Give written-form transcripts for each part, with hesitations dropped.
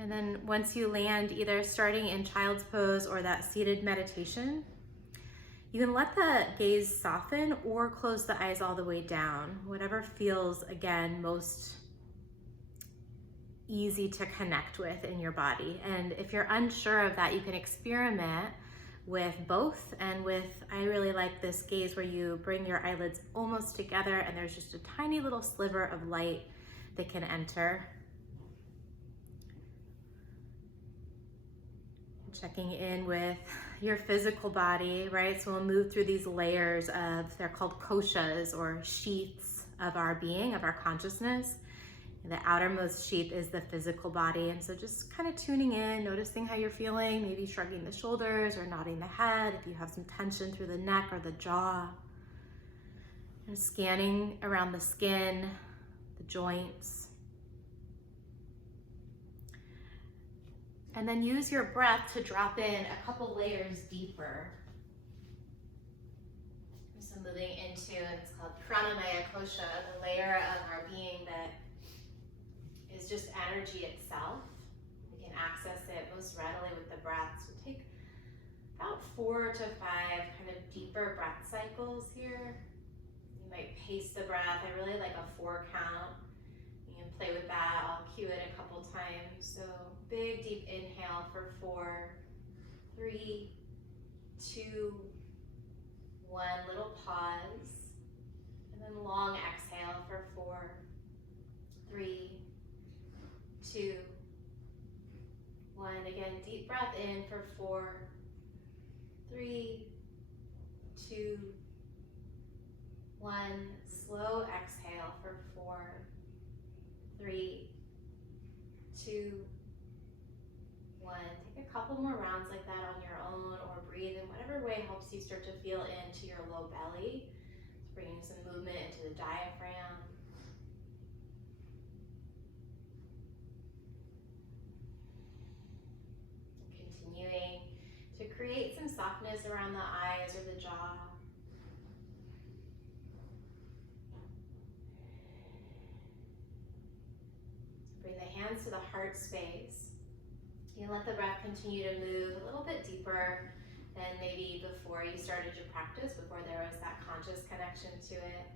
And then once you land, either starting in child's pose or that seated meditation, you can let the gaze soften or close the eyes all the way down, whatever feels, again, most easy to connect with in your body. And if you're unsure of that, you can experiment with both. And with, I really like this gaze where you bring your eyelids almost together and there's just a tiny little sliver of light that can enter. Checking in with your physical body, right? So we'll move through these layers of, they're called koshas or sheaths of our being, of our consciousness. And the outermost sheath is the physical body. And so just kind of tuning in, noticing how you're feeling, maybe shrugging the shoulders or nodding the head if you have some tension through the neck or the jaw. And scanning around the skin, the joints. And then use your breath to drop in a couple layers deeper. So moving into, it's called Pranamaya Kosha, the layer of our being that is just energy itself. We can access it most readily with the breath. So take about 4 to 5 kind of deeper breath cycles here. You might pace the breath. I really like a 4 count. You can play with that. I'll cue it a couple times. So big deep inhale for 4, 3, 2, 1. Little pause. And then long exhale for 4, 3, 2, 1. Again, deep breath in for 4, 3, 2, 1. Slow exhale for 4, 3, 2, 1. Take a couple more rounds like that on your own, or breathe in whatever way helps you start to feel into your low belly. It's bringing some movement into the diaphragm. Continuing to create some softness around the eyes or the jaw. Bring the hands to the heart space. You can let the breath continue to move a little bit deeper than maybe before you started your practice, before there was that conscious connection to it.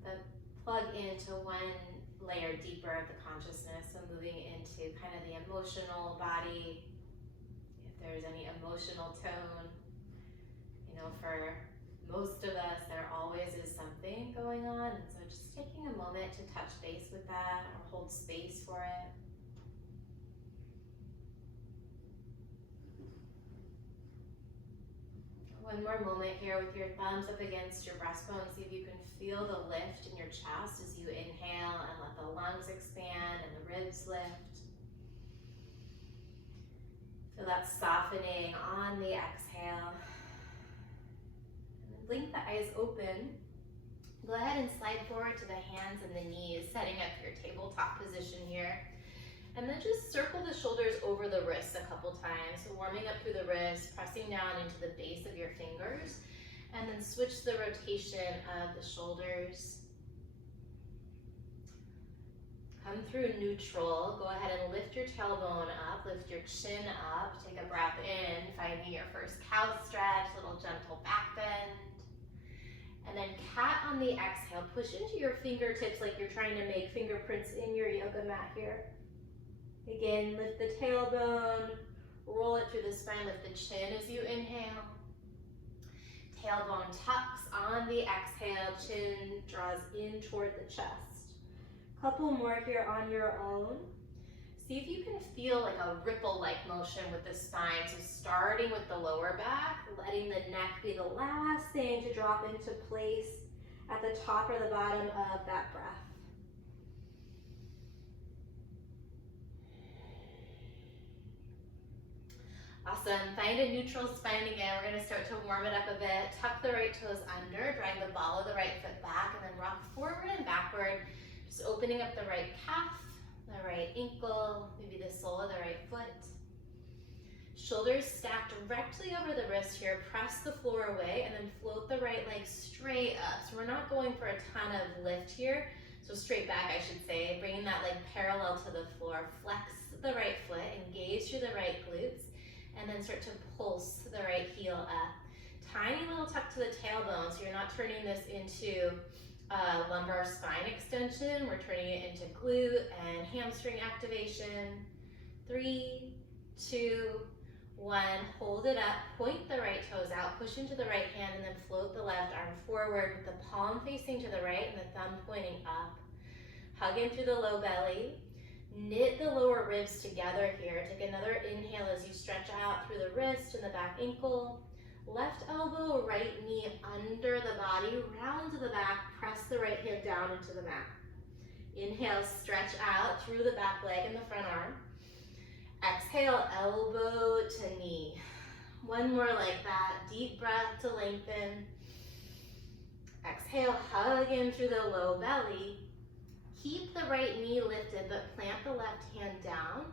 But plug into one layer deeper of the consciousness, so moving into kind of the emotional body. If there's any emotional tone, you know, for most of us, there always is something going on. And so just taking a moment to touch base with that or hold space for it. One more moment here with your thumbs up against your breastbone. See if you can feel the lift in your chest as you inhale and let the lungs expand and the ribs lift. Feel that softening on the exhale. And then blink the eyes open. Go ahead and slide forward to the hands and the knees, setting up your tabletop position here. And then just circle the shoulders over the wrists a couple times. So warming up through the wrists, pressing down into the base of your fingers, and then switch the rotation of the shoulders. Come through neutral. Go ahead and lift your tailbone up, lift your chin up. Take a breath in, finding your first cow stretch, little gentle back bend. And then cat on the exhale. Push into your fingertips like you're trying to make fingerprints in your yoga mat here. Again, lift the tailbone, roll it through the spine, lift the chin as you inhale. Tailbone tucks on the exhale, chin draws in toward the chest. Couple more here on your own. See if you can feel like a ripple-like motion with the spine. So starting with the lower back, letting the neck be the last thing to drop into place at the top or the bottom of that breath. Awesome. Find a neutral spine again. We're going to start to warm it up a bit. Tuck the right toes under, drawing the ball of the right foot back, and then rock forward and backward. Just opening up the right calf, the right ankle, maybe the sole of the right foot. Shoulders stacked directly over the wrist here. Press the floor away, and then float the right leg straight up. So we're not going for a ton of lift here. So straight back, I should say, bringing that leg parallel to the floor. Flex the right foot, engage through the right glutes, and then start to pulse the right heel up. Tiny little tuck to the tailbone, so you're not turning this into lumbar spine extension. We're turning it into glute and hamstring activation. 3, 2, 1. Hold it up, point the right toes out, push into the right hand, and then float the left arm forward with the palm facing to the right and the thumb pointing up. Hug in through the low belly. Knit the lower ribs together here. Take another inhale as you stretch out through the wrist and the back ankle. Left elbow, right knee under the body, round to the back, press the right hand down into the mat. Inhale, stretch out through the back leg and the front arm. Exhale, elbow to knee. One more like that. Deep breath to lengthen. Exhale, hug in through the low belly. Keep the right knee lifted, but plant the left hand down.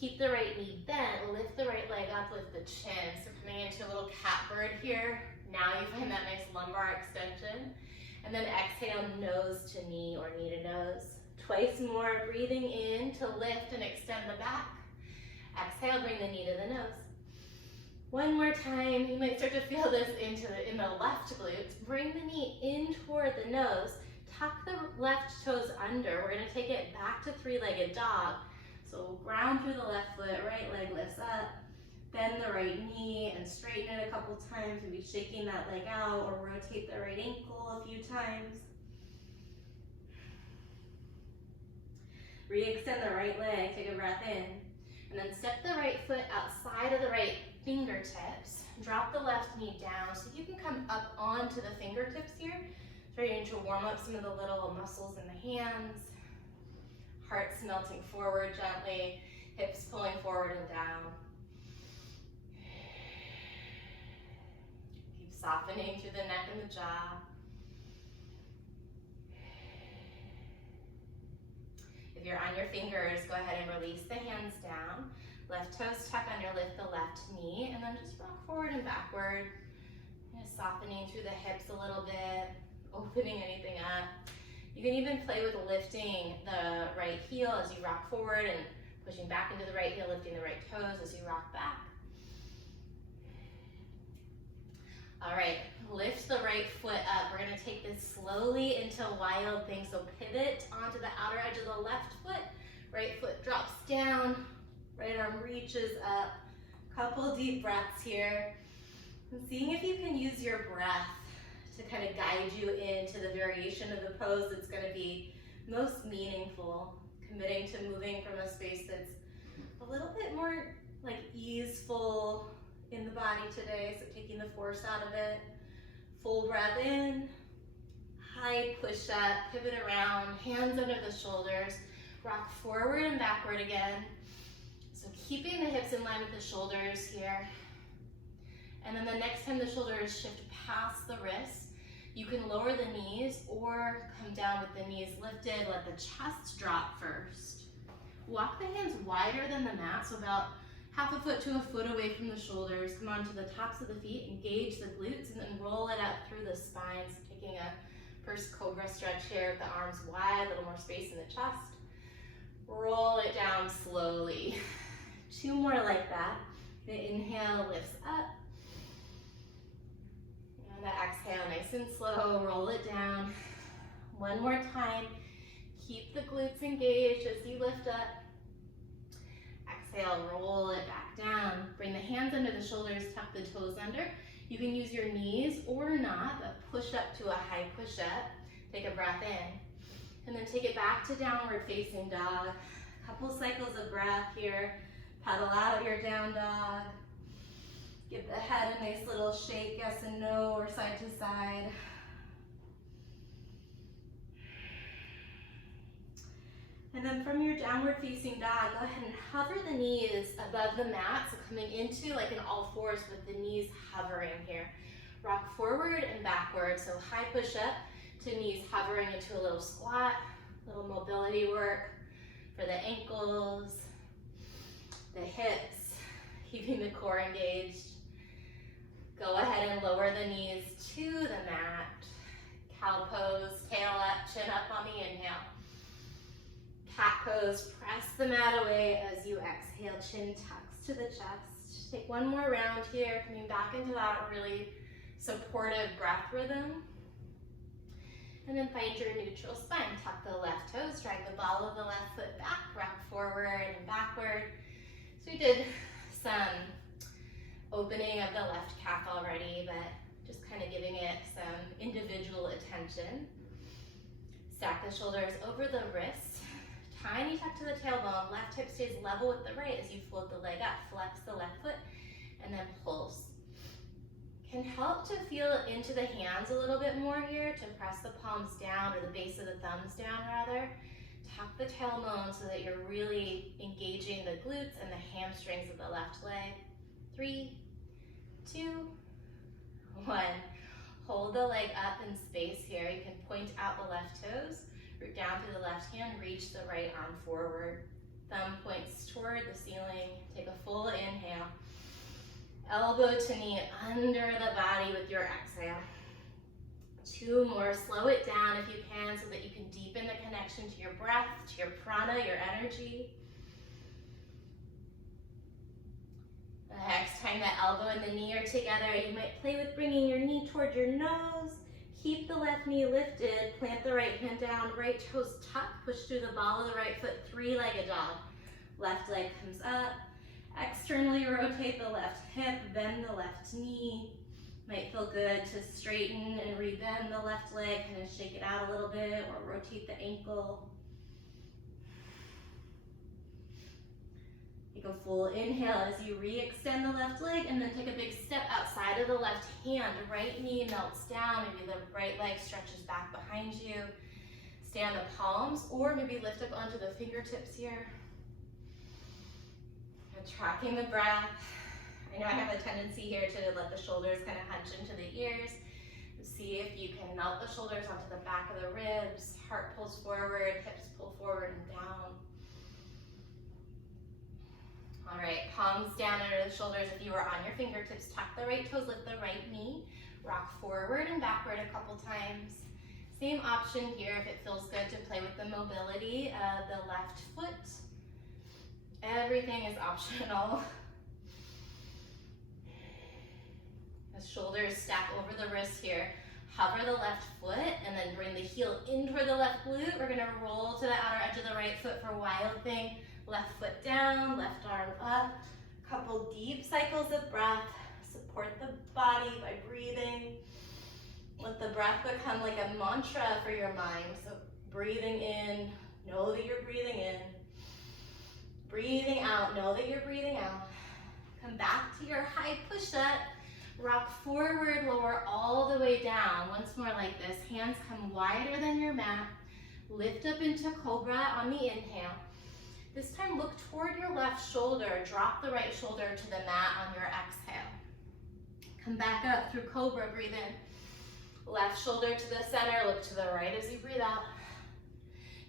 Keep the right knee bent, lift the right leg up, lift the chin. So coming into a little cat bird here. Now you find that nice lumbar extension. And then exhale, nose to knee or knee to nose. Twice more, breathing in to lift and extend the back. Exhale, bring the knee to the nose. One more time, you might start to feel this in the left glutes. Bring the knee in toward the nose. Tuck the left toes under. We're gonna take it back to three-legged dog. So ground through the left foot, right leg lifts up. Bend the right knee and straighten it a couple times. Maybe shaking that leg out or rotate the right ankle a few times. Re-extend the right leg, take a breath in. And then step the right foot outside of the right fingertips. Drop the left knee down so you can come up onto the fingertips here. Starting to warm up some of the little muscles in the hands. Heart's melting forward gently, hips pulling forward and down. Keep softening through the neck and the jaw. If you're on your fingers, go ahead and release the hands down. Left toes tuck under, lift the left knee, and then just rock forward and backward. Just softening through the hips a little bit, opening anything up. You can even play with lifting the right heel as you rock forward and pushing back into the right heel, lifting the right toes as you rock back. All right, lift the right foot up. We're gonna take this slowly into wild thing. So pivot onto the outer edge of the left foot. Right foot drops down, right arm reaches up. Couple deep breaths here. And seeing if you can use your breath to kind of guide you into the variation of the pose that's gonna be most meaningful. Committing to moving from a space that's a little bit more like easeful in the body today, so taking the force out of it. Full breath in, high push up, pivot around, hands under the shoulders, rock forward and backward again. So keeping the hips in line with the shoulders here. And then the next time the shoulders shift past the wrists, you can lower the knees or come down with the knees lifted, let the chest drop first. Walk the hands wider than the mat, so about half a foot to a foot away from the shoulders. Come onto the tops of the feet, engage the glutes, and then roll it up through the spine. So taking a first Cobra stretch here with the arms wide, a little more space in the chest. Roll it down slowly. 2 more like that. The inhale lifts up. And the exhale, nice and slow, roll it down. 1 more time. Keep the glutes engaged as you lift up. Exhale, roll it back down. Bring the hands under the shoulders, tuck the toes under. You can use your knees or not, but push up to a high push up. Take a breath in. And then take it back to downward facing dog. Couple cycles of breath here. Pedal out your down dog. Give the head a nice little shake, yes and no, or side to side. And then from your downward facing dog, go ahead and hover the knees above the mat. So coming into like an all fours with the knees hovering here. Rock forward and backward. So high push up to knees hovering into a little squat, little mobility work for the ankles, the hips, keeping the core engaged. Go ahead and lower the knees to the mat. Cow pose, tail up, chin up on the inhale. Cat pose, press the mat away as you exhale, chin tucks to the chest. Take one more round here, coming back into that really supportive breath rhythm. And then find your neutral spine. Tuck the left toes, drag the ball of the left foot back, rock forward and backward. So we did some opening of the left calf already, but just kind of giving it some individual attention. Stack the shoulders over the wrists. Tiny tuck to the tailbone. Left hip stays level with the right as you float the leg up. Flex the left foot and then pulse. Can help to feel into the hands a little bit more here, to press the palms down, or the base of the thumbs down rather. Tuck the tailbone so that you're really engaging the glutes and the hamstrings of the left leg. 3, 2, 1. Hold the leg up in space here. You can point out the left toes, root down through the left hand, reach the right arm forward. Thumb points toward the ceiling. Take a full inhale. Elbow to knee under the body with your exhale. 2 more. Slow it down if you can so that you can deepen the connection to your breath, to your prana, your energy. The next time the elbow and the knee are together, you might play with bringing your knee toward your nose. Keep the left knee lifted. Plant the right hand down. Right toes tuck. Push through the ball of the right foot. 3-legged dog. Left leg comes up. Externally rotate the left hip, bend the left knee. Might feel good to straighten and rebend the left leg, kind of shake it out a little bit, or rotate the ankle. Take a full inhale as you re-extend the left leg, and then take a big step outside of the left hand. Right knee melts down, maybe the right leg stretches back behind you. Stay on the palms, or maybe lift up onto the fingertips here. Tracking the breath. I know I have a tendency here to let the shoulders kind of hunch into the ears. See if you can melt the shoulders onto the back of the ribs. Heart pulls forward, hips pull forward and down. All right, palms down under the shoulders. If you are on your fingertips, tuck the right toes, lift the right knee. Rock forward and backward a couple times. Same option here if it feels good to play with the mobility of the left foot. Everything is optional. The shoulders stack over the wrist here. Hover the left foot and then bring the heel in toward the left glute. We're gonna roll to the outer edge of the right foot for wild thing. Left foot down, left arm up. Couple deep cycles of breath. Support the body by breathing. Let the breath become like a mantra for your mind. So breathing in, know that you're breathing in. Breathing out, know that you're breathing out. Come back to your high push-up. Rock forward, lower all the way down. Once more like this. Hands come wider than your mat. Lift up into Cobra on the inhale. This time look toward your left shoulder. Drop the right shoulder to the mat on your exhale. Come back up through Cobra, breathe in. Left shoulder to the center, look to the right as you breathe out.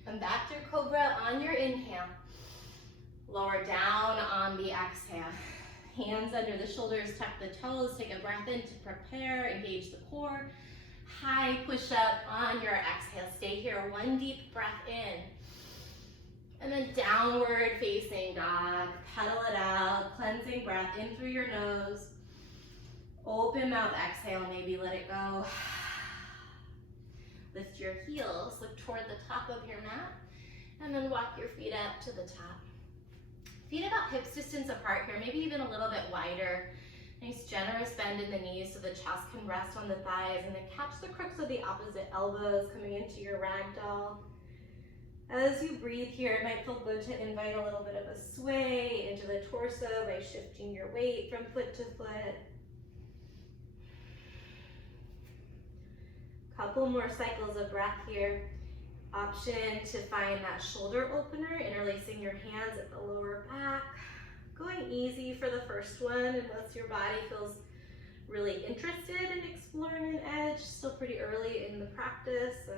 Come back through Cobra on your inhale. Lower down on the exhale. Hands under the shoulders, tuck the toes, take a breath in to prepare, engage the core. High push up on your exhale. Stay here, 1 deep breath in. And then downward facing dog. Pedal it out, cleansing breath in through your nose. Open mouth, exhale, maybe let it go. Lift your heels, look toward the top of your mat, and then walk your feet up to the top. Feet about hips distance apart here, maybe even a little bit wider. Nice generous bend in the knees so the chest can rest on the thighs, and then catch the crooks of the opposite elbows coming into your ragdoll. As you breathe here, it might feel good to invite a little bit of a sway into the torso by shifting your weight from foot to foot. Couple more cycles of breath here. Option to find that shoulder opener, interlacing your hands at the lower back. Going easy for the first one unless your body feels really interested in exploring an edge. Still pretty early in the practice, so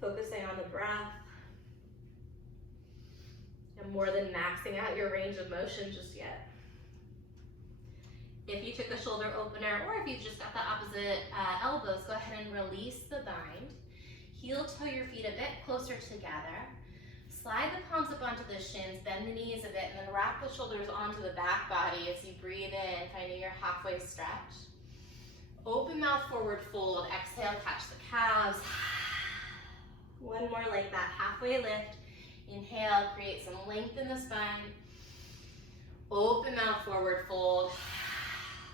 focusing on the breath. And more than maxing out your range of motion just yet. If you took a shoulder opener or if you just got the opposite elbows, go ahead and release the bind. Heel toe your feet a bit closer together. Slide the palms up onto the shins, bend the knees a bit, and then wrap the shoulders onto the back body as you breathe in, finding your halfway stretch. Open mouth, forward fold. Exhale, catch the calves. One more like that, halfway lift. Inhale, create some length in the spine. Open mouth, forward fold.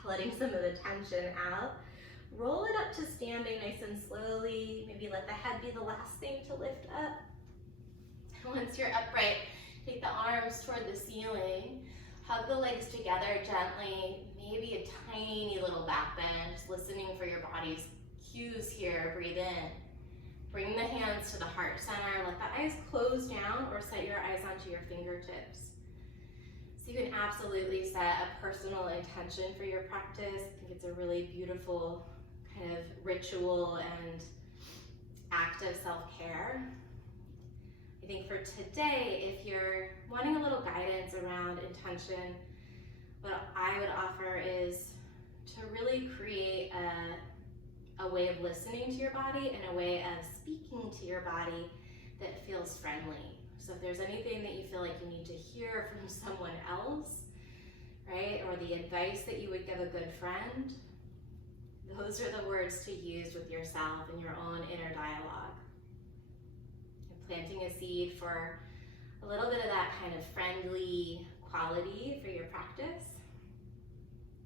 Letting some of the tension out. Roll it up to standing nice and slowly. Maybe let the head be the last thing to lift up. Once you're upright, take the arms toward the ceiling. Hug the legs together gently. Maybe a tiny little back bend. Just listening for your body's cues here. Breathe in. Bring the hands to the heart center. Let the eyes close down or set your eyes onto your fingertips. So you can absolutely set a personal intention for your practice. I think it's a really beautiful kind of ritual and act of self-care. I think for today, if you're wanting a little guidance around intention, what I would offer is to really create a way of listening to your body and a way of speaking to your body that feels friendly. So if there's anything that you feel like you need to hear from someone else, right, or the advice that you would give a good friend, those are the words to use with yourself in your own inner dialogue. You're planting a seed for a little bit of that kind of friendly quality for your practice.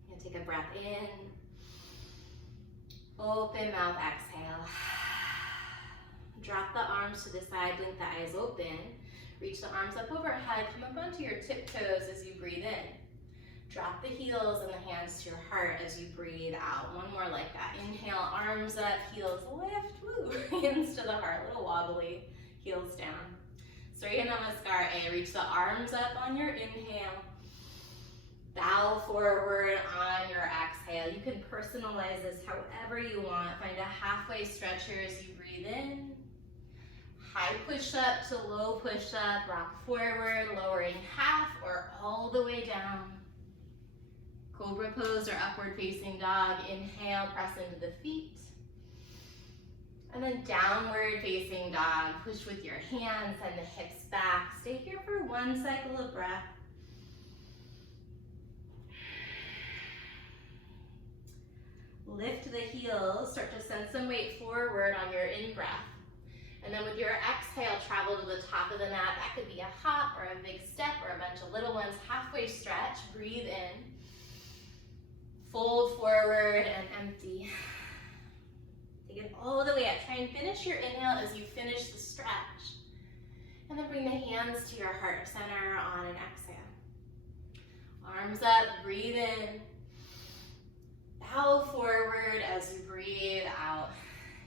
You take a breath in. Open mouth, exhale. Drop the arms to the side, blink the eyes open. Reach the arms up overhead, come up onto your tiptoes as you breathe in. Drop the heels and the hands to your heart as you breathe out. One more like that. Inhale, arms up, heels lift, woo. Hands to the heart, a little wobbly, heels down. Surya Namaskar A, reach the arms up on your inhale. Bow forward on your exhale. You can personalize this however you want. Find a halfway stretch here as you breathe in. High push up to low push up. Rock forward, lowering half or all the way down. Cobra pose or upward facing dog. Inhale, press into the feet. And then downward facing dog. Push with your hands, send the hips back. Stay here for one cycle of breath. Lift the heels, start to send some weight forward on your in-breath. And then with your exhale, travel to the top of the mat. That could be a hop or a big step or a bunch of little ones. Halfway stretch, breathe in. Fold forward and empty. Take it all the way up. Try and finish your inhale as you finish the stretch. And then bring the hands to your heart center on an exhale. Arms up, breathe in. Bow forward as you breathe out.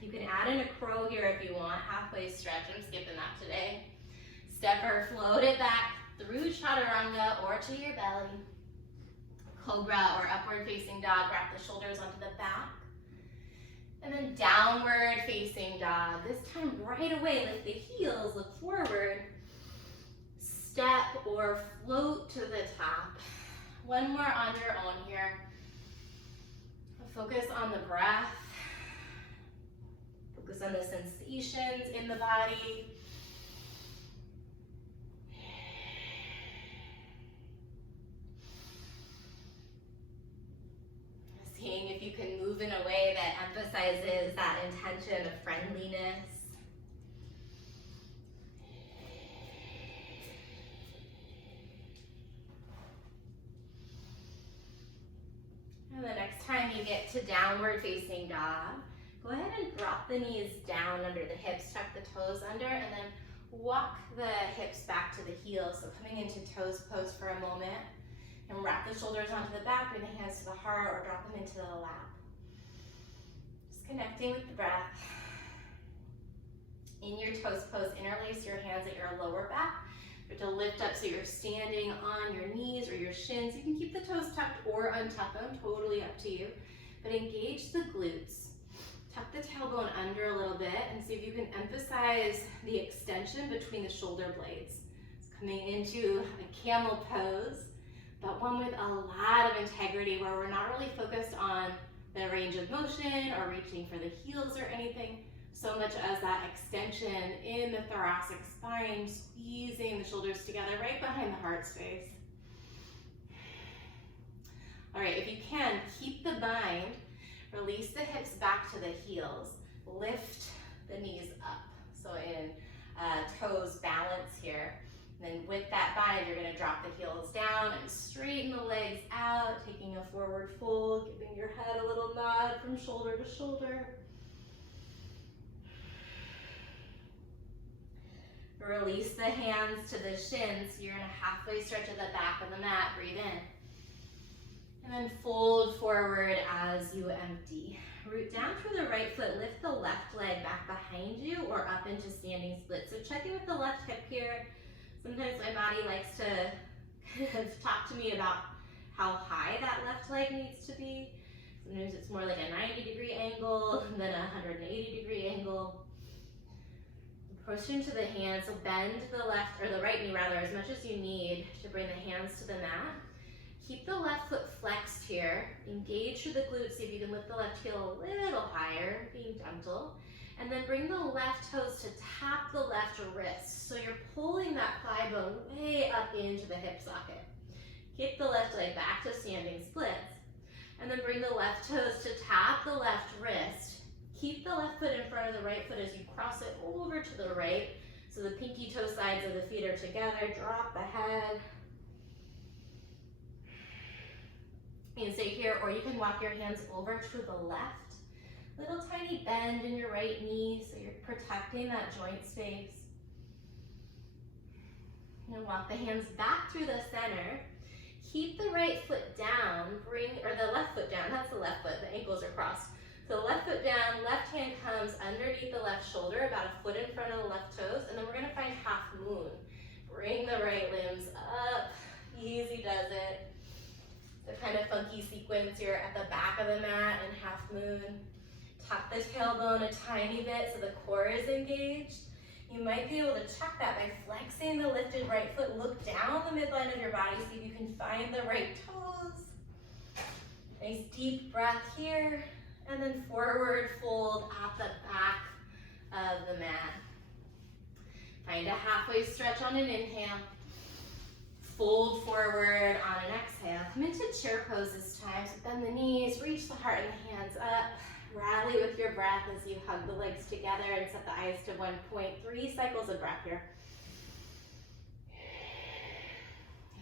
You can add in a crow here if you want. Halfway stretch. I'm skipping that today. Step or float it back through chaturanga or to your belly. Cobra or upward facing dog. Wrap the shoulders onto the back. And then downward facing dog. This time right away, lift the heels, look forward. Step or float to the top. One more on your own here. Focus on the breath. Focus on the sensations in the body. Seeing if you can move in a way that emphasizes that intention of friendliness. And the next time you get to downward facing dog, go ahead and drop the knees down under the hips, tuck the toes under, and then walk the hips back to the heels. So coming into toes pose for a moment, and wrap the shoulders onto the back, bring the hands to the heart, or drop them into the lap. Just connecting with the breath. In your toes pose, interlace your hands at your lower back. Start to lift up so you're standing on your knees or your shins. You can keep the toes tucked or untuck them, totally up to you. But engage the glutes. Tuck the tailbone under a little bit and see if you can emphasize the extension between the shoulder blades. It's coming into a camel pose, but one with a lot of integrity where we're not really focused on the range of motion or reaching for the heels or anything. so much as that extension in the thoracic spine, squeezing the shoulders together right behind the heart space. All right, if you can, keep the bind, release the hips back to the heels, lift the knees up. So in toes balance here. And then with that bind, you're gonna drop the heels down and straighten the legs out, taking a forward fold, giving your head a little nod from shoulder to shoulder. Release the hands to the shins. You're gonna halfway stretch at the back of the mat, breathe in. And then fold forward as you empty. Root down through the right foot, lift the left leg back behind you or up into standing split. So check in with the left hip here. Sometimes my body likes to kind of talk to me about how high that left leg needs to be. Sometimes it's more like a 90-degree angle than a 180-degree angle. Push into the hands, so bend the left, or the right knee rather, as much as you need to bring the hands to the mat. Keep the left foot flexed here. Engage through the glutes, see if you can lift the left heel a little higher, being gentle. And then bring the left toes to tap the left wrist. So you're pulling that thigh bone way up into the hip socket. Kick the left leg back to standing splits. And then bring the left toes to tap the left wrist. Keep the left foot in front of the right foot as you cross it over to the right. So the pinky toe sides of the feet are together. Drop the head. You can stay here, or you can walk your hands over to the left. Little tiny bend in your right knee, so you're protecting that joint space. And walk the hands back through the center. Keep the right foot down, or the left foot down, that's the left foot, the ankles are crossed. So left foot down, left hand comes underneath the left shoulder, about a foot in front of the left toes, and then we're gonna find half moon. Bring the right limbs up, easy does it. The kind of funky sequence here at the back of the mat and half moon. Tuck the tailbone a tiny bit so the core is engaged. You might be able to check that by flexing the lifted right foot. Look down the midline of your body, see if you can find the right toes. Nice deep breath here. And then forward fold at the back of the mat. Find a halfway stretch on an inhale. Fold forward on an exhale. Come into chair pose this time. So bend the knees, reach the heart and the hands up. Rally with your breath as you hug the legs together and set the eyes to 1 point. 3 cycles of breath here.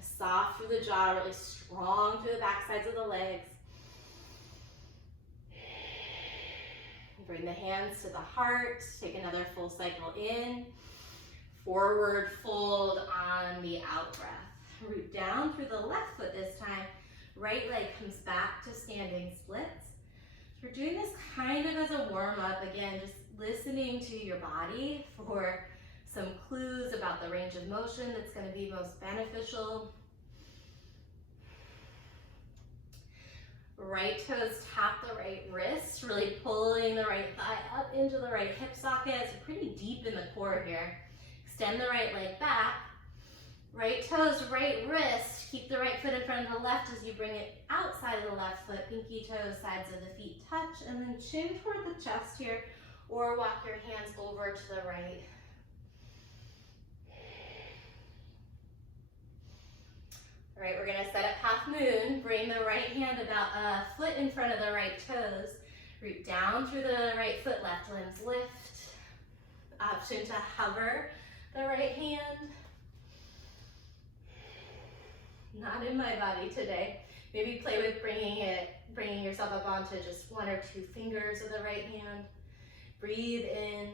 Soft through the jaw, really strong through the back sides of the legs. Bring the hands to the heart. Take another full cycle in. Forward fold on the out breath. Root down through the left foot this time. Right leg comes back to standing splits. So we're doing this kind of as a warm-up. Again, just listening to your body for some clues about the range of motion that's going to be most beneficial. Right toes tap the right wrist, really pulling the right thigh up into the right hip socket. So pretty deep in the core here. Extend the right leg back. Right toes, right wrist. Keep the right foot in front of the left as you bring it outside of the left foot. Pinky toes, sides of the feet touch. And then chin toward the chest here. Or walk your hands over to the right. All right, we're gonna set up half moon. Bring the right hand about a foot in front of the right toes. Root down through the right foot, left limbs lift. Option to hover the right hand. Not in my body today. Maybe play with bringing yourself up onto just 1 or 2 fingers of the right hand. Breathe in.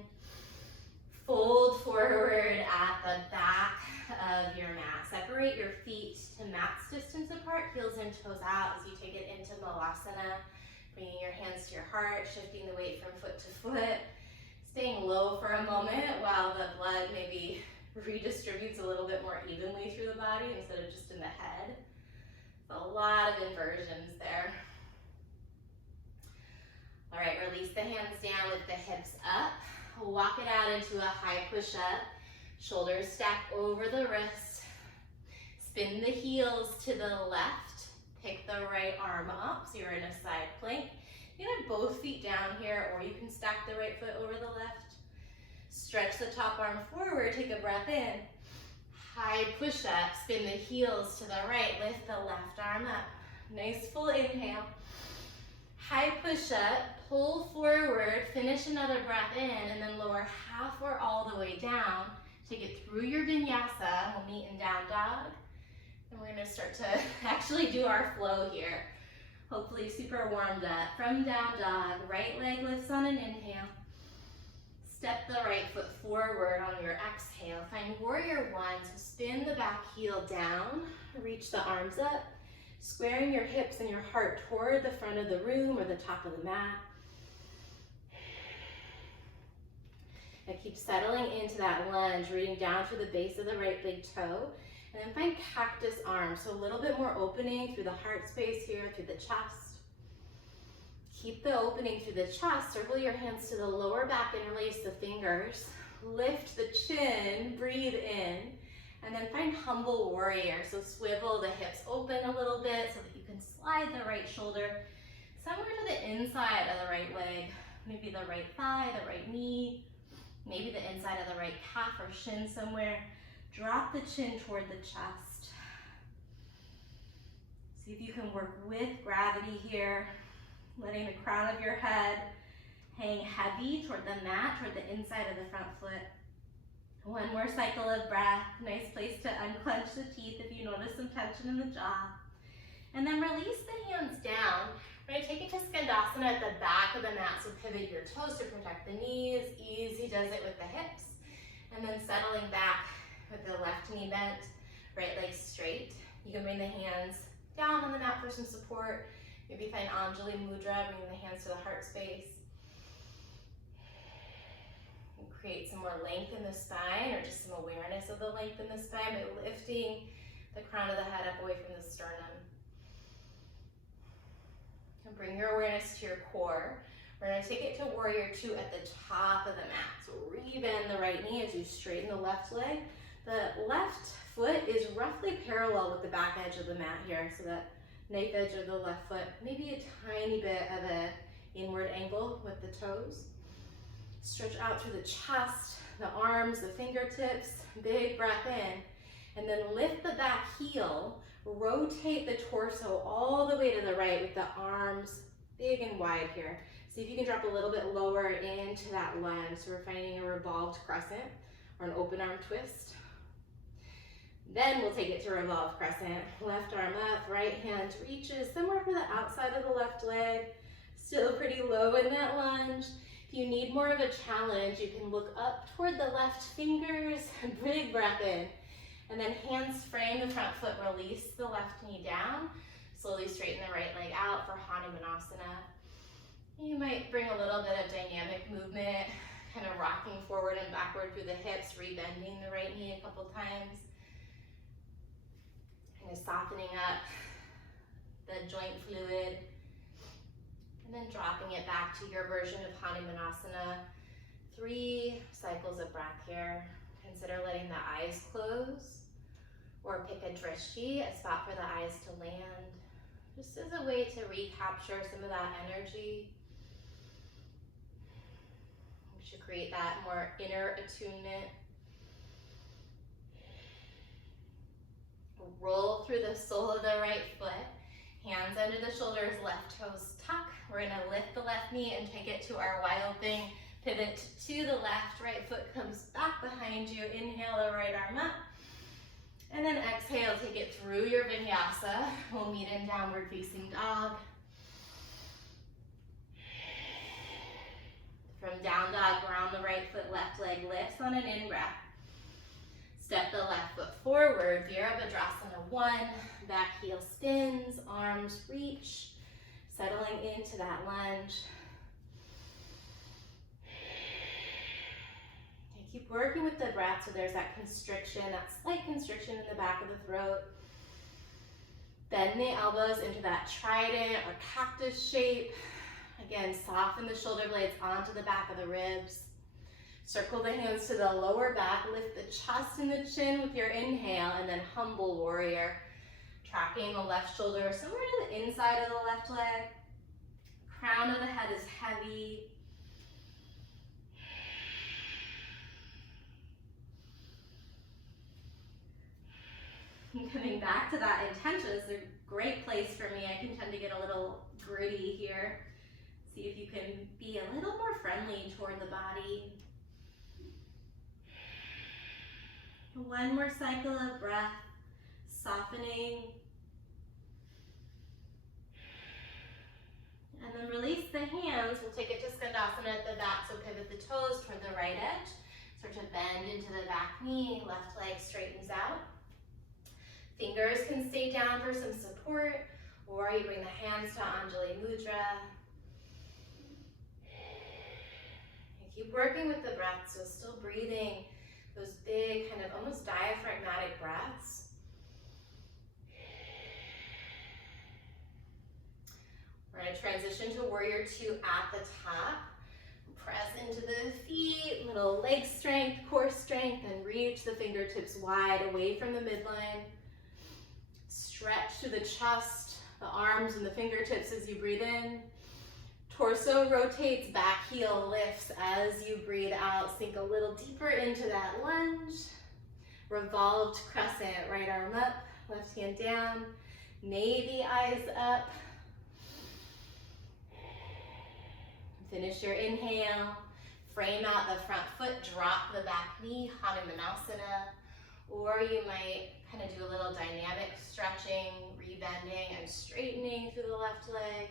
Fold forward at the back of your mat. Separate your feet to mat's distance apart, heels in, toes out as you take it into Navasana. Bringing your hands to your heart, shifting the weight from foot to foot. Staying low for a moment while the blood maybe redistributes a little bit more evenly through the body instead of just in the head. So a lot of inversions there. All right, release the hands down with the hips up. Walk it out into a high push-up. Shoulders stack over the wrist. Spin the heels to the left. Pick the right arm up so you're in a side plank. You can have both feet down here, or you can stack the right foot over the left. Stretch the top arm forward, take a breath in. High push-up, spin the heels to the right, lift the left arm up. Nice full inhale. High push-up, pull forward, finish another breath in, and then lower half or all the way down. Take it through your vinyasa. We'll meet in down dog. And we're gonna start to actually do our flow here. Hopefully super warmed up. From down dog, right leg lifts on an inhale. Step the right foot forward on your exhale. Find warrior one, so spin the back heel down, reach the arms up, squaring your hips and your heart toward the front of the room or the top of the mat. And keep settling into that lunge, rooting down to the base of the right big toe. And then find cactus arms, so a little bit more opening through the heart space here, through the chest. Keep the opening through the chest. Circle your hands to the lower back, interlace the fingers. Lift the chin, breathe in. And then find humble warrior. So swivel the hips open a little bit so that you can slide the right shoulder somewhere to the inside of the right leg. Maybe the right thigh, the right knee, maybe the inside of the right calf or shin somewhere. Drop the chin toward the chest. See if you can work with gravity here, letting the crown of your head hang heavy toward the mat, toward the inside of the front foot. One more cycle of breath. Nice place to unclench the teeth if you notice some tension in the jaw. And then release the hands down. We're gonna take it to Skandasana at the back of the mat, so pivot your toes to protect the knees. Easy does it with the hips. And then settling back with the left knee bent, right leg straight. You can bring the hands down on the mat for some support. Maybe find Anjali Mudra, bringing the hands to the heart space. And create some more length in the spine, or just some awareness of the length in the spine by lifting the crown of the head up away from the sternum. And bring your awareness to your core. We're gonna take it to warrior two at the top of the mat. So rebend the right knee as you straighten the left leg. The left foot is roughly parallel with the back edge of the mat here, so that knife edge of the left foot, maybe a tiny bit of an inward angle with the toes. Stretch out through the chest, the arms, the fingertips, big breath in, and then lift the back heel, rotate the torso all the way to the right with the arms big and wide here. See if you can drop a little bit lower into that lunge. So we're finding a revolved crescent or an open arm twist. Then we'll take it to Revolve Crescent. Left arm up, right hand reaches somewhere for the outside of the left leg. Still pretty low in that lunge. If you need more of a challenge, you can look up toward the left fingers, big breath in. And then hands frame the front foot, release the left knee down. Slowly straighten the right leg out for Hanumanasana. You might bring a little bit of dynamic movement, kind of rocking forward and backward through the hips, rebending the right knee a couple times. Kind of softening up the joint fluid, and then dropping it back to your version of Hanumanasana. 3 cycles of breath here. Consider letting the eyes close, or pick a drishti, a spot for the eyes to land, just as a way to recapture some of that energy. We should create that more inner attunement. Roll through the sole of the right foot, hands under the shoulders, left toes tuck. We're gonna lift the left knee and take it to our wild thing. Pivot to the left, right foot comes back behind you. Inhale the right arm up. And then exhale, take it through your vinyasa. We'll meet in downward facing dog. From down dog, ground the right foot, left leg lifts on an in-breath. Step the left foot forward, Virabhadrasana 1, back heel spins, arms reach, settling into that lunge. Okay, keep working with the breath so there's that constriction, that slight constriction in the back of the throat. Bend the elbows into that trident or cactus shape. Again, soften the shoulder blades onto the back of the ribs. Circle the hands to the lower back, lift the chest and the chin with your inhale, and then humble warrior. Tracking the left shoulder somewhere to the inside of the left leg. Crown of the head is heavy. And coming back to that intention is a great place for me. I can tend to get a little gritty here. See if you can be a little more friendly toward the body. One more cycle of breath, softening. And then release the hands. We'll take it to Skandasana at the back, so pivot the toes toward the right edge. Start to bend into the back knee, left leg straightens out. Fingers can stay down for some support, or you bring the hands to Anjali Mudra. And keep working with the breath, so still breathing those big, kind of almost diaphragmatic breaths. We're going to transition to Warrior 2 at the top. Press into the feet, little leg strength, core strength, and reach the fingertips wide away from the midline. Stretch to the chest, the arms and the fingertips as you breathe in. Torso rotates, back heel lifts as you breathe out. Sink a little deeper into that lunge. Revolved Crescent, right arm up, left hand down. Maybe eyes up. Finish your inhale. Frame out the front foot, drop the back knee, Hanumanasana. Or you might kind of do a little dynamic stretching, rebending and straightening through the left leg.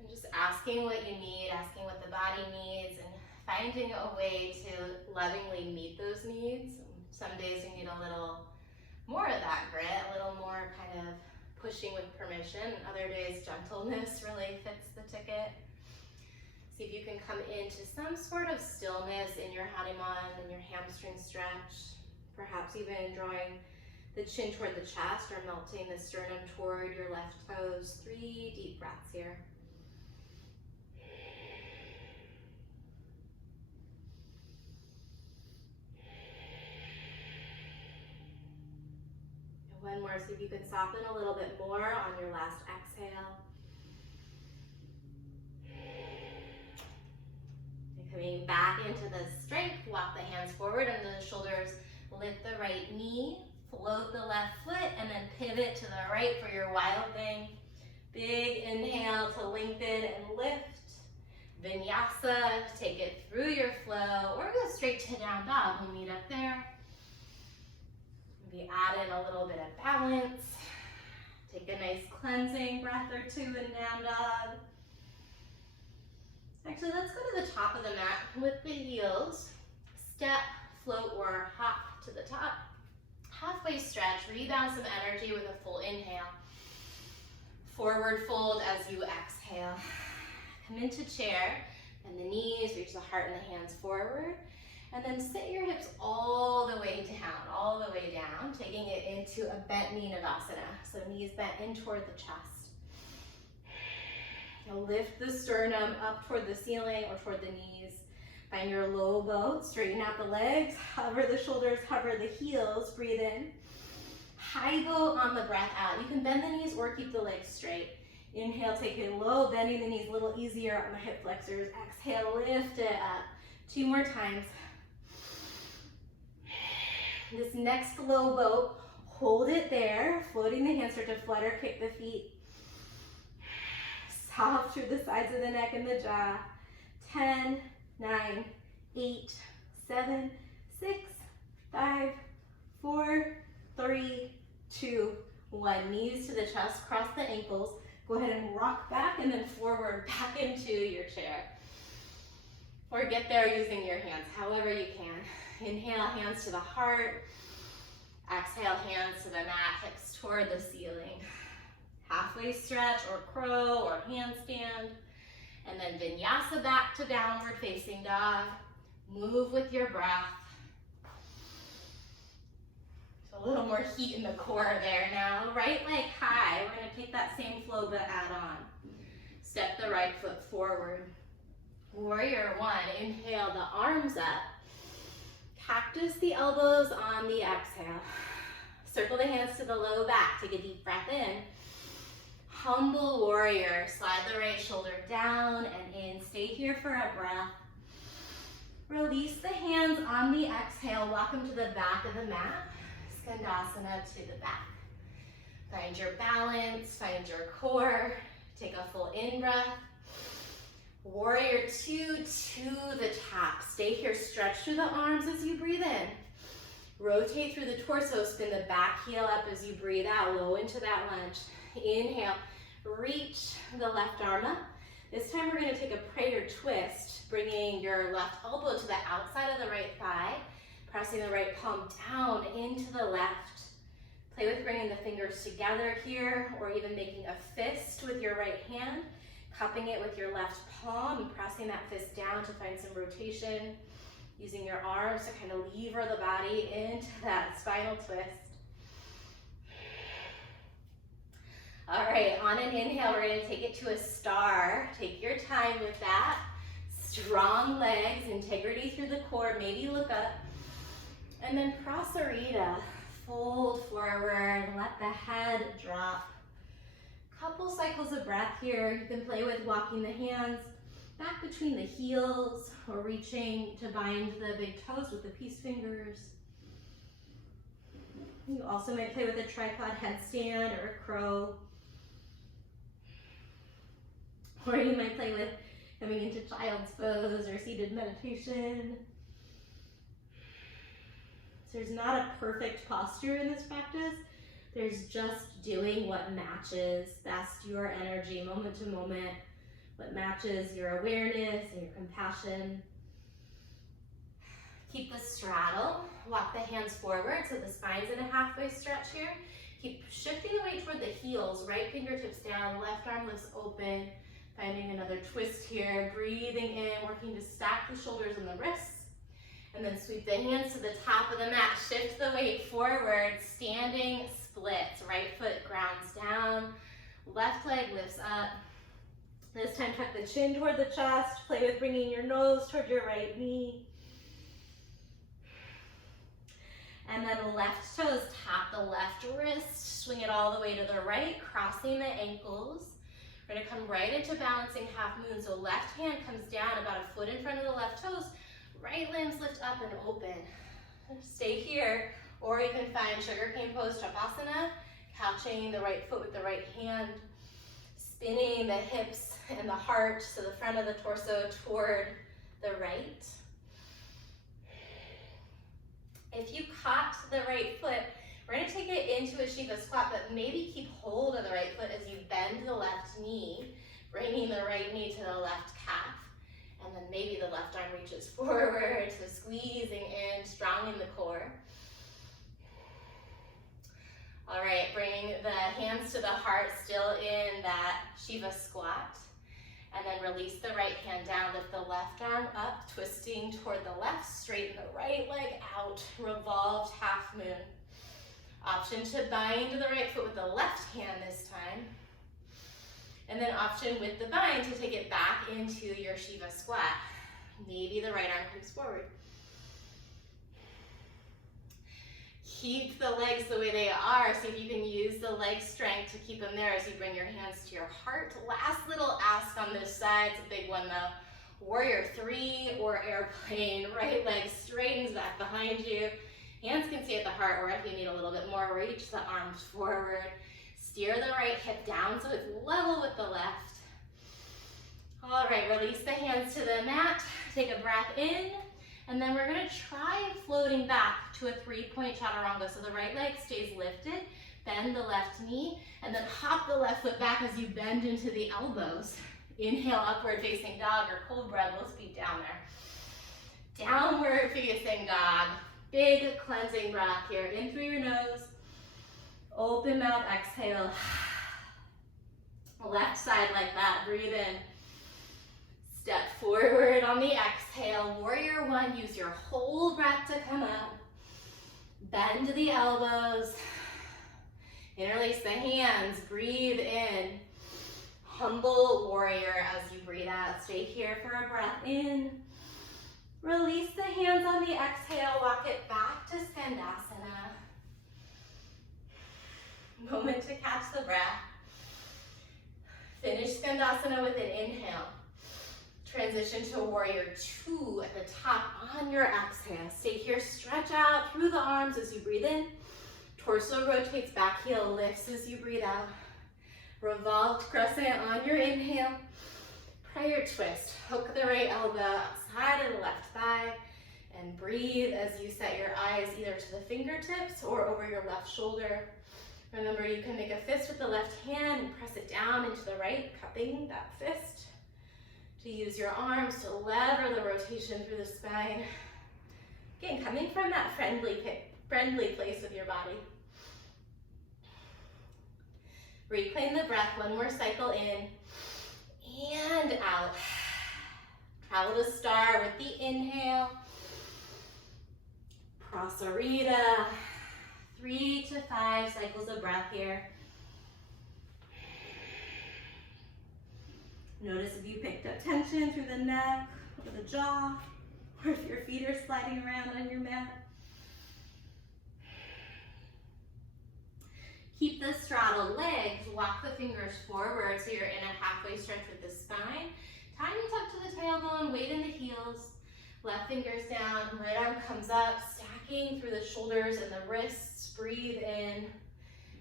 And just asking what you need, asking what the body needs, and finding a way to lovingly meet those needs. Some days you need a little more of that grit, a little more kind of pushing with permission. Other days, gentleness really fits the ticket. See if you can come into some sort of stillness in your Hanuman and your hamstring stretch. Perhaps even drawing the chin toward the chest or melting the sternum toward your left toes. 3 deep breaths here. And one more, see if you can soften a little bit more on your last exhale. Coming back into the strength, walk the hands forward and the shoulders, lift the right knee, float the left foot, and then pivot to the right for your wild thing. Big inhale to lengthen and lift. Vinyasa, take it through your flow, or go straight to down dog. We'll meet up there. Maybe add in a little bit of balance. Take a nice cleansing breath or two in down dog. Actually, let's go to the top of the mat with the heels. Step, float, or hop to the top. Halfway stretch, rebound some energy with a full inhale. Forward fold as you exhale. Come into chair, and the knees, reach the heart and the hands forward. And then sit your hips all the way down, taking it into a bent knee Navasana. So knees bent in toward the chest. Now lift the sternum up toward the ceiling or toward the knees. Find your low boat, straighten out the legs, hover the shoulders, hover the heels, breathe in. High boat on the breath out. You can bend the knees or keep the legs straight. Inhale, take it low, bending the knees a little easier on the hip flexors. Exhale, lift it up. 2 more times. This next low boat, hold it there, floating the hands, start to flutter, kick the feet. Soft through the sides of the neck and the jaw. 10, 9, 8, 7, 6, 5, 4, 3, 2, 1. Knees to the chest, cross the ankles. Go ahead and rock back and then forward back into your chair. Or get there using your hands, however you can. Inhale, hands to the heart. Exhale, hands to the mat, hips toward the ceiling. Halfway stretch or crow or handstand. And then vinyasa back to downward facing dog. Move with your breath. So a little more heat in the core there now. Right leg high. We're going to take that same flow but add on. Step the right foot forward. Warrior 1. Inhale the arms up. Cactus the elbows on the exhale. Circle the hands to the low back. Take a deep breath in. Humble warrior. Slide the right shoulder down and in. Stay here for a breath. Release the hands on the exhale. Walk them to the back of the mat. Skandasana to the back. Find your balance. Find your core. Take a full in-breath. Warrior two to the top. Stay here. Stretch through the arms as you breathe in. Rotate through the torso. Spin the back heel up as you breathe out. Low into that lunge. Inhale. Reach the left arm up. This time we're going to take a prayer twist, bringing your left elbow to the outside of the right thigh, pressing the right palm down into the left. Play with bringing the fingers together here, or even making a fist with your right hand, cupping it with your left palm and pressing that fist down to find some rotation, using your arms to kind of lever the body into that spinal twist. All right, on an inhale, we're going to take it to a star. Take your time with that. Strong legs, integrity through the core. Maybe look up. And then Prasarita. Fold forward. Let the head drop. Couple cycles of breath here. You can play with walking the hands back between the heels or reaching to bind the big toes with the peace fingers. You also might play with a tripod headstand or a crow. Or you might play with coming into child's pose or seated meditation. So there's not a perfect posture in this practice. There's just doing what matches best your energy moment to moment, what matches your awareness and your compassion. Keep the straddle. Walk the hands forward so the spine's in a halfway stretch here. Keep shifting the weight toward the heels, right fingertips down, left arm lifts open. Finding another twist here, breathing in, working to stack the shoulders and the wrists. And then sweep the hands to the top of the mat. Shift the weight forward, standing splits. Right foot grounds down, left leg lifts up. This time tuck the chin toward the chest. Play with bringing your nose toward your right knee. And then left toes tap the left wrist. Swing it all the way to the right, crossing the ankles. We're going to come right into balancing half moon. So left hand comes down about a foot in front of the left toes. Right limbs lift up and open. Stay here, or you can find sugarcane pose, Navasana, couching the right foot with the right hand, spinning the hips and the heart, so the front of the torso toward the right. If you caught the right foot, we're going to take it into a Shiva squat, but maybe keep hold of the right foot as you bend the left knee, bringing the right knee to the left calf. And then maybe the left arm reaches forward, so squeezing in, strong in the core. All right, bring the hands to the heart, still in that Shiva squat. And then release the right hand down, lift the left arm up, twisting toward the left, straighten the right leg out, revolved half moon. Option to bind the right foot with the left hand this time. And then option with the bind to take it back into your Shiva squat. Maybe the right arm comes forward. Keep the legs the way they are. See if you can use the leg strength to keep them there as you bring your hands to your heart. Last little ask on this side. It's a big one though. Warrior three or airplane. Right leg straightens back behind you. Hands can stay at the heart, or if you need a little bit more, reach the arms forward. Steer the right hip down so it's level with the left. All right, release the hands to the mat. Take a breath in. And then we're going to try floating back to a three-point chaturanga. So the right leg stays lifted, bend the left knee, and then hop the left foot back as you bend into the elbows. Inhale, upward facing dog or cobra, both feet down there. Downward facing dog. Big cleansing breath here. In through your nose. Open mouth, exhale. Left side like that, breathe in. Step forward on the exhale. Warrior one, use your whole breath to come up. Bend the elbows. Interlace the hands, breathe in. Humble warrior as you breathe out. Stay here for a breath in. Release the hands on the exhale, walk it back to Skandasana. Skandasana with an inhale. Transition to warrior two at the top on your exhale. Stay here, stretch out through the arms as you breathe in. Torso rotates, back heel lifts as you breathe out. Revolve Crescent on your inhale. Prayer twist, hook the right elbow outside of the left thigh, and breathe as you set your eyes either to the fingertips or over your left shoulder. Remember, you can make a fist with the left hand and press it down into the right, cupping that fist. To use your arms to lever the rotation through the spine. Again, coming from that friendly place with your body. Reclaim the breath, one more cycle in and out. Travel to star with the inhale. Prasarita. 3 to 5 cycles of breath here. Notice if you picked up tension through the neck or the jaw, or if your feet are sliding around on your mat. Keep the straddled legs, walk the fingers forward so you're in a halfway stretch with the spine. Tiny tuck to the tailbone, weight in the heels. Left fingers down, right arm comes up, stacking through the shoulders and the wrists. Breathe in.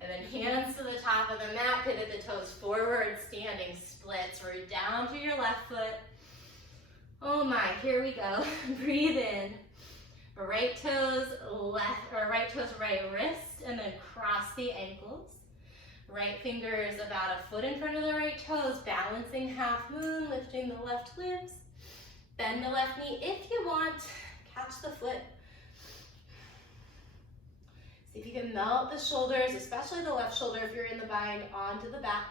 And then hands to the top of the mat, pivot the toes forward, standing splits. Root down to your left foot. Oh my, here we go. Breathe in. Right toes left, or right toes right wrist, and then cross the ankles. Right fingers about a foot in front of the right toes, balancing half moon, lifting the left limbs. Bend the left knee if you want. Catch the foot. See if you can melt the shoulders, especially the left shoulder if you're in the bind, onto the back.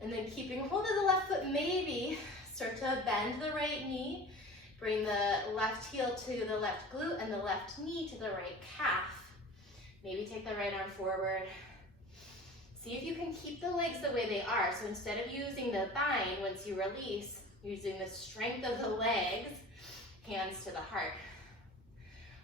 And then keeping hold of the left foot, maybe start to bend the right knee. Bring the left heel to the left glute and the left knee to the right calf. Maybe take the right arm forward. See if you can keep the legs the way they are. So instead of using the bind, once you release, using the strength of the legs, hands to the heart.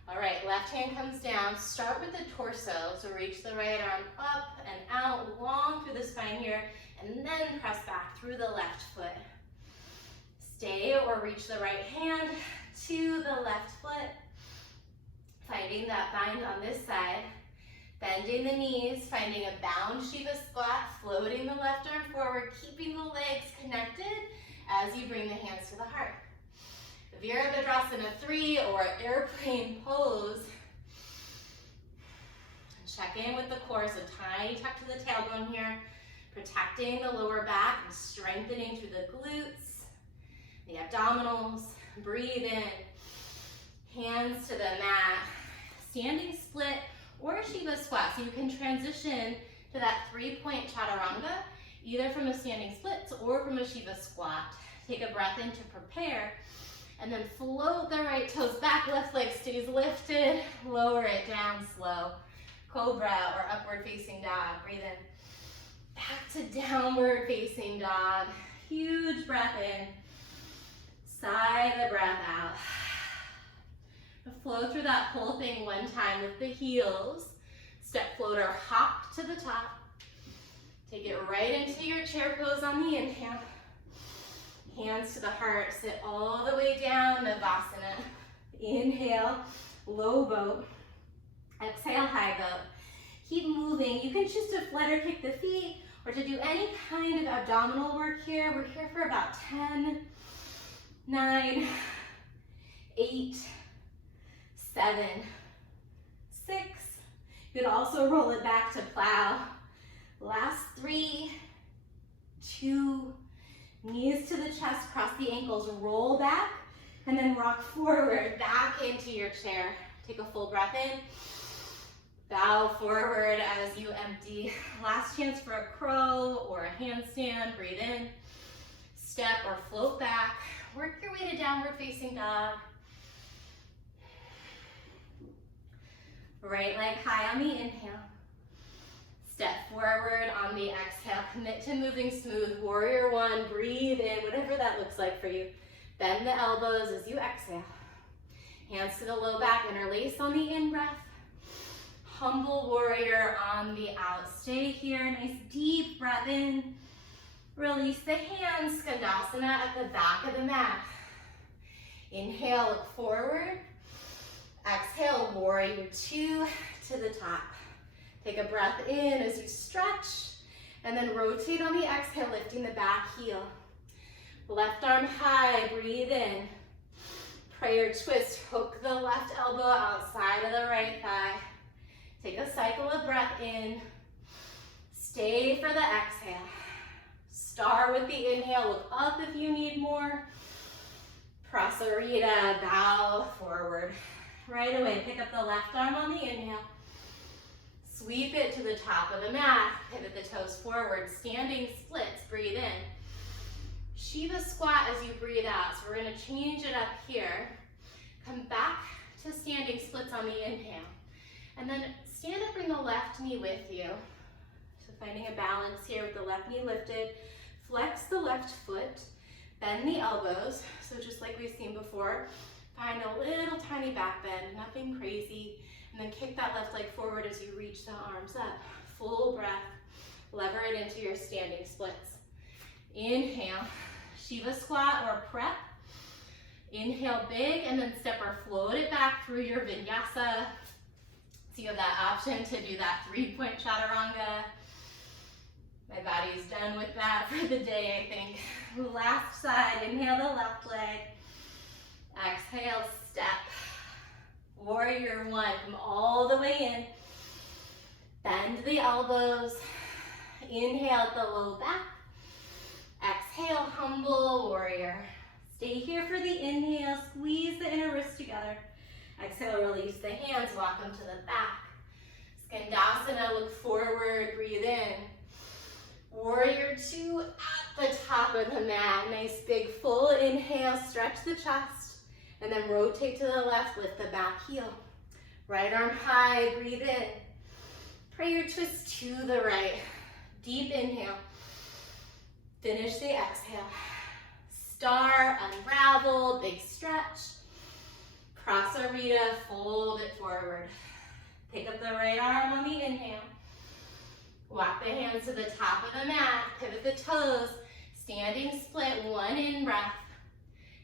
All right, left hand comes down. Start with the torso. So reach the right arm up and out, long through the spine here, and then press back through the left foot. Stay or reach the right hand to the left foot. Finding that bind on this side. Bending the knees, finding a bound Shiva squat, floating the left arm forward, keeping the legs connected as you bring the hands to the heart. Virabhadrasana 3 or airplane pose. Check in with the core, so tiny tuck to the tailbone here, protecting the lower back and strengthening through the glutes, the abdominals. Breathe in, hands to the mat, standing split or Shiva squat. So you can transition to that 3-point chaturanga, either from a standing split or from a Shiva squat. Take a breath in to prepare, and then float the right toes back, left leg stays lifted, lower it down slow. Cobra or upward facing dog. Breathe in. Back to downward facing dog. Huge breath in. Sigh the breath out. Flow through that whole thing one time with the heels. Step floater, hop to the top. Take it right into your chair pose on the inhale. Hands to the heart, sit all the way down, Navasana. Inhale, low boat. Exhale, high boat. Keep moving. You can choose to flutter kick the feet or to do any kind of abdominal work here. We're here for about 10, 9, 8, 7, 6. You could also roll it back to plow. Last 3, 2, knees to the chest, cross the ankles, roll back, and then rock forward, back into your chair. Take a full breath in. Bow forward as you empty. Last chance for a crow or a handstand. Breathe in. Step or float back. Work your way to downward facing dog. Right leg high on the inhale. Step forward on the exhale. Commit to moving smooth. Warrior 1. Breathe in, whatever that looks like for you. Bend the elbows as you exhale. Hands to the low back. Interlace on the in-breath. Humble warrior on the out. Stay here. Nice deep breath in. Release the hands, Skandasana at the back of the mat. Inhale, look forward. Exhale, warrior two to the top. Take a breath in as you stretch, and then rotate on the exhale, lifting the back heel. Left arm high, breathe in. Prayer twist, hook the left elbow outside of the right thigh. Take a cycle of breath in. Stay for the exhale. Start with the inhale, look up if you need more. Prasarita, bow forward. Right away, pick up the left arm on the inhale. Sweep it to the top of the mat. Pivot the toes forward. Standing splits, breathe in. Shiva squat as you breathe out. So we're gonna change it up here. Come back to standing splits on the inhale. And then stand up, bring the left knee with you. So finding a balance here with the left knee lifted. Flex the left foot. Bend the elbows. So just like we've seen before, find a little tiny back bend, nothing crazy. And then kick that left leg forward as you reach the arms up. Full breath. Lever it into your standing splits. Inhale, Shiva squat or prep. Inhale big, and then step or float it back through your Vinyasa. So you have that option to do that 3-point chaturanga. My body's done with that for the day, I think. Last side, inhale the left leg. Exhale, step. Warrior one, come all the way in. Bend the elbows. Inhale at the low back. Exhale, humble warrior. Stay here for the inhale. Squeeze the inner wrists together. Exhale, release the hands. Walk them to the back. Skandasana, look forward, breathe in. Warrior two at the top of the mat. Nice big full inhale, stretch the chest. And then rotate to the left, lift the back heel. Right arm high, breathe in. Prayer twist to the right. Deep inhale. Finish the exhale. Star, unravel, big stretch. Prasarita, fold it forward. Pick up the right arm on the inhale. Walk the hands to the top of the mat. Pivot the toes. Standing split, one in breath.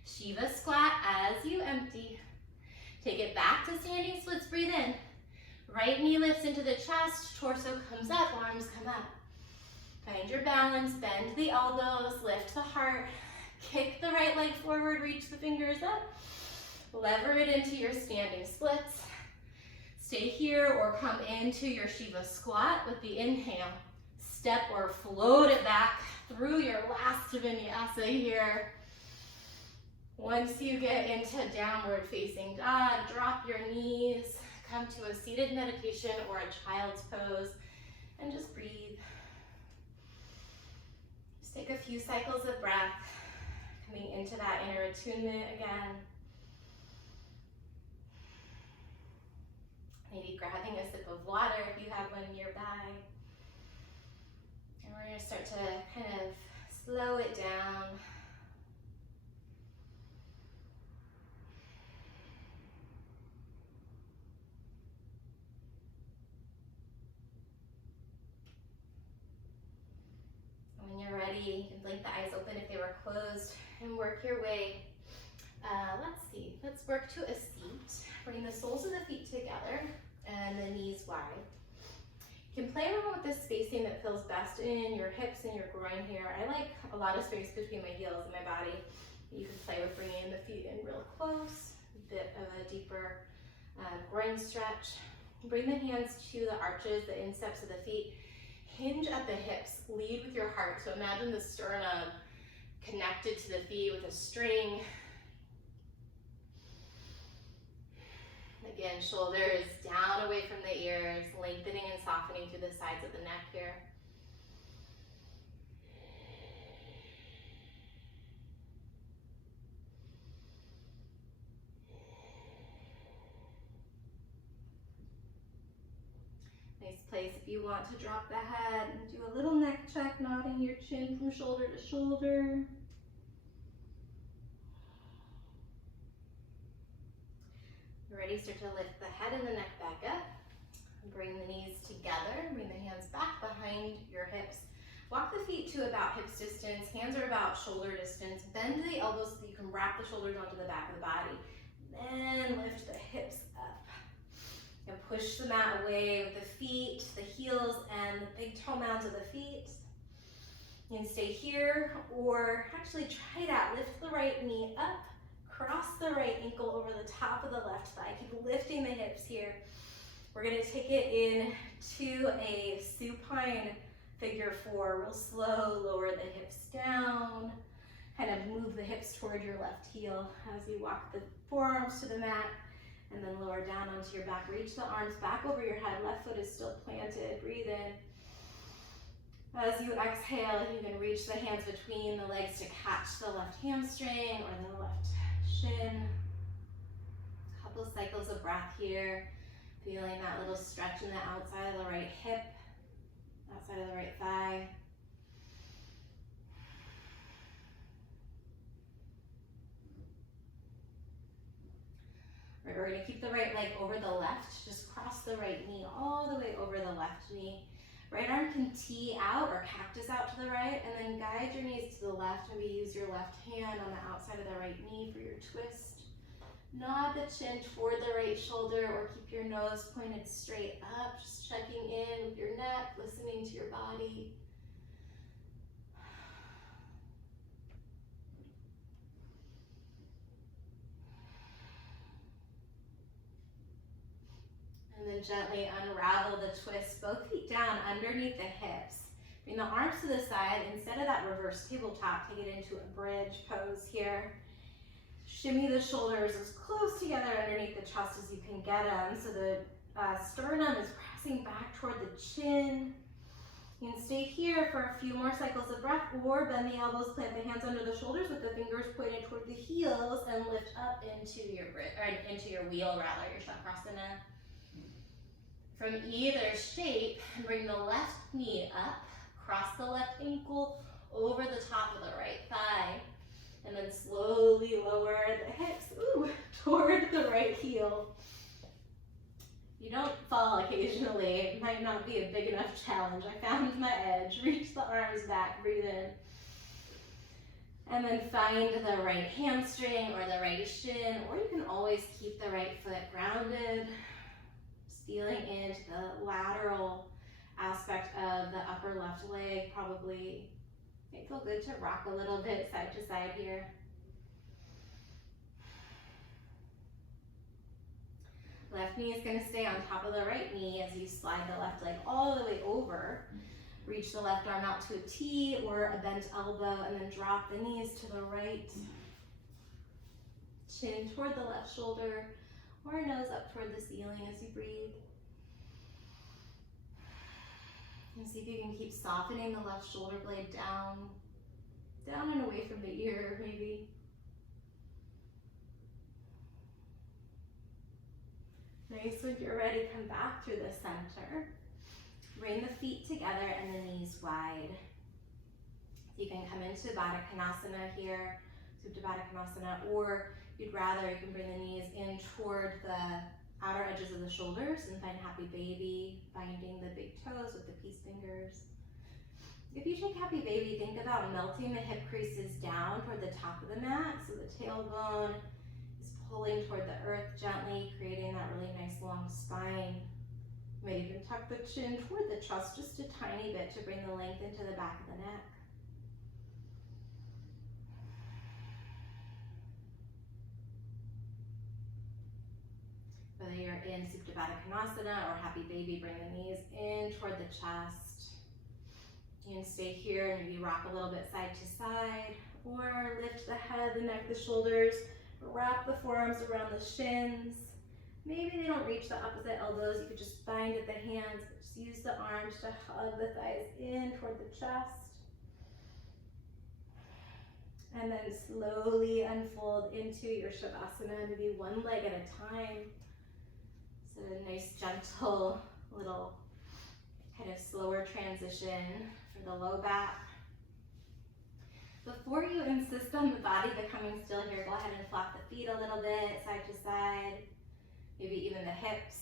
Shiva squat as you empty. Take it back to standing splits, breathe in. Right knee lifts into the chest, torso comes up, arms come up. Find your balance, bend the elbows, lift the heart. Kick the right leg forward, reach the fingers up. Lever it into your standing splits. Stay here or come into your Shiva squat with the inhale. Step or float it back through your last Vinyasa here. Once you get into downward facing dog, drop your knees, come to a seated meditation or a child's pose, and just breathe. Just take a few cycles of breath, coming into that inner attunement again. Maybe grabbing a sip of water if you have one nearby. And we're going to start to kind of slow it down. When you're ready, you can blink the eyes open if they were closed and work your way. Let's work to a seat. Bring the soles of the feet together and the knees wide. You can play around with the spacing that feels best in your hips and your groin here. I like a lot of space between my heels and my body. You can play with bringing the feet in real close, a bit of a deeper groin stretch. Bring the hands to the arches, the insteps of the feet. Hinge at the hips, lead with your heart. So imagine the sternum connected to the feet with a string. Again, shoulders down away from the ears, lengthening and softening through the sides of the neck here. Nice place if you want to drop the head and do a little neck check, nodding your chin from shoulder to shoulder. Ready, start to lift the head and the neck back up. Bring the knees together, bring the hands back behind your hips. Walk the feet to about hips distance, hands are about shoulder distance. Bend the elbows so that you can wrap the shoulders onto the back of the body. Then lift the hips up. And push the mat away with the feet, the heels, and the big toe mounds of the feet. You can stay here, or actually try it out. Lift the right knee up, cross the right ankle over the top of the left thigh. Keep lifting the hips here. We're gonna take it into a supine figure 4, real slow. Lower the hips down, kind of move the hips toward your left heel as you walk the forearms to the mat, and then lower down onto your back. Reach the arms back over your head. Left foot is still planted. Breathe in. As you exhale, you can reach the hands between the legs to catch the left hamstring or the left shin. A couple of cycles of breath here. Feeling that little stretch in the outside of the right hip, outside of the right thigh. Right, we're going to keep the right leg over the left. Just cross the right knee all the way over the left knee. Right arm can tee out or cactus out to the right, and then guide your knees to the left. Maybe use your left hand on the outside of the right knee for your twist. Nod the chin toward the right shoulder, or keep your nose pointed straight up. Just checking in with your neck, listening to your body. And then gently unravel the twist, both feet down underneath the hips. Bring the arms to the side. Instead of that reverse tabletop, take it into a bridge pose here. Shimmy the shoulders as close together underneath the chest as you can get them. So the sternum is pressing back toward the chin. You can stay here for a few more cycles of breath, or bend the elbows, plant the hands under the shoulders with the fingers pointed toward the heels, and lift up into your wheel, your Shavasana. From either shape, bring the left knee up, cross the left ankle over the top of the right thigh, and then slowly lower the hips toward the right heel. You don't fall occasionally, it might not be a big enough challenge. I found my edge. Reach the arms back, breathe in. And then find the right hamstring or the right shin, or you can always keep the right foot grounded. Feeling into the lateral aspect of the upper left leg. Probably might feel good to rock a little bit side to side here. Left knee is going to stay on top of the right knee as you slide the left leg all the way over. Reach the left arm out to a T or a bent elbow, and then drop the knees to the right. Chin toward the left shoulder, or nose up toward the ceiling as you breathe. And see if you can keep softening the left shoulder blade down and away from the ear, maybe. Nice, when you're ready, come back through the center. Bring the feet together and the knees wide. You can come into Baddha Konasana here, Supta Baddha Konasana, or you'd rather, you can bring the knees in toward the outer edges of the shoulders and find Happy Baby, binding the big toes with the peace fingers. If you take Happy Baby, think about melting the hip creases down toward the top of the mat, so the tailbone is pulling toward the earth gently, creating that really nice long spine. You may even tuck the chin toward the chest just a tiny bit to bring the length into the back of the neck. Whether you're in Supta Baddha Konasana or Happy Baby, bring the knees in toward the chest. You can stay here and maybe rock a little bit side to side, or lift the head, the neck, the shoulders, wrap the forearms around the shins. Maybe they don't reach the opposite elbows. You could just bind at the hands, but just use the arms to hug the thighs in toward the chest. And then slowly unfold into your Shavasana, maybe one leg at a time. So a nice, gentle, little kind of slower transition for the low back. Before you insist on the body becoming still here, go ahead and flop the feet a little bit, side to side, maybe even the hips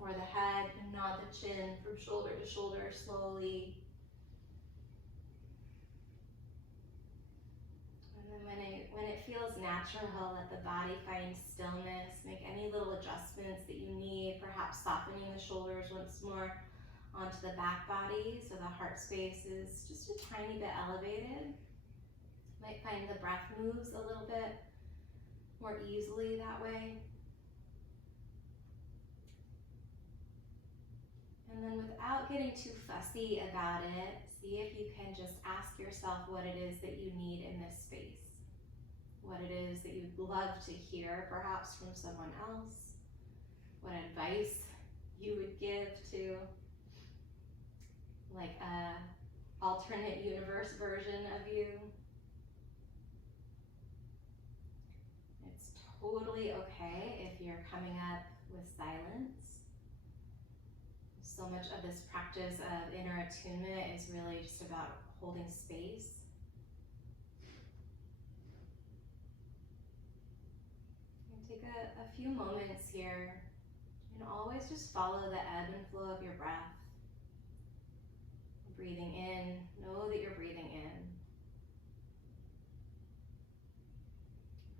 or the head, and nod the chin from shoulder to shoulder slowly. natural. Let the body find stillness. Make any little adjustments that you need, perhaps softening the shoulders once more onto the back body so the heart space is just a tiny bit elevated. Might find the breath moves a little bit more easily that way. And then without getting too fussy about it, see if you can just ask yourself what it is that you need in this space. What it is that you'd love to hear, perhaps from someone else. What advice you would give to like a alternate universe version of you. It's totally okay if you're coming up with silence. So much of this practice of inner attunement is really just about holding space. Take a few moments here and always just follow the ebb and flow of your breath. Breathing in, know that you're breathing in.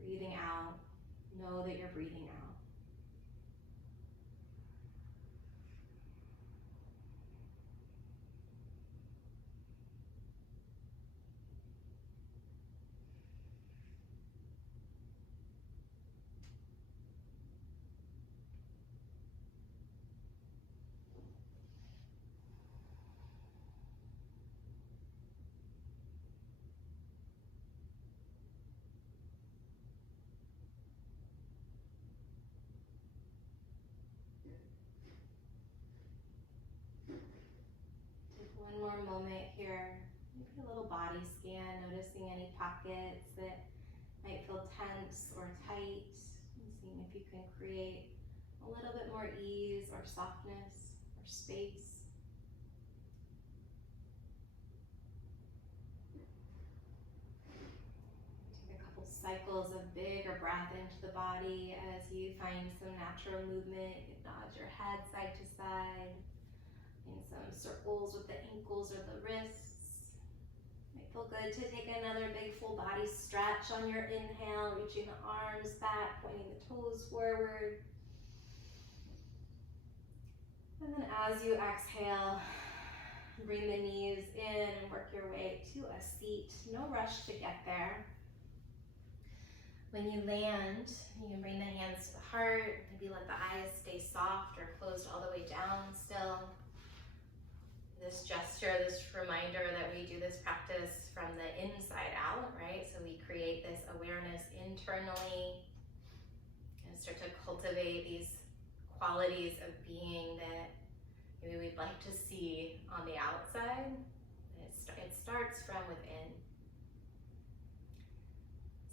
Breathing out, know that you're breathing out. One more moment here, maybe a little body scan, noticing any pockets that might feel tense or tight, and seeing if you can create a little bit more ease or softness or space. Take a couple cycles of bigger breath into the body as you find some natural movement. You can nod your head side to side. In some circles with the ankles or the wrists. Might feel good to take another big full body stretch on your inhale, reaching the arms back, pointing the toes forward. And then as you exhale, bring the knees in and work your way to a seat. No rush to get there. When you land, you can bring the hands to the heart. Maybe let the eyes stay soft or closed all the way down still. This gesture, this reminder that we do this practice from the inside out, right? So we create this awareness internally and start to cultivate these qualities of being that maybe we'd like to see on the outside. It starts from within.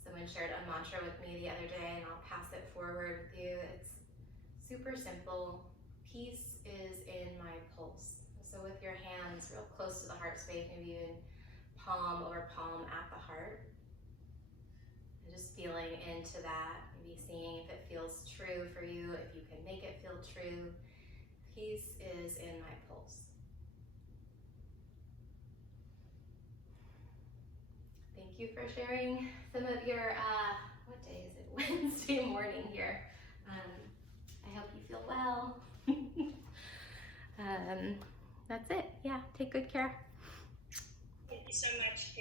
Someone shared a mantra with me the other day, and I'll pass it forward with you. It's super simple. Peace is in my pulse. So with your hands real close to the heart space, maybe even palm over palm at the heart. And just feeling into that, maybe seeing if it feels true for you, if you can make it feel true. Peace is in my pulse. Thank you for sharing some of your, what day is it? Wednesday morning here. I hope you feel well. That's it. Yeah, take good care. Thank you so much.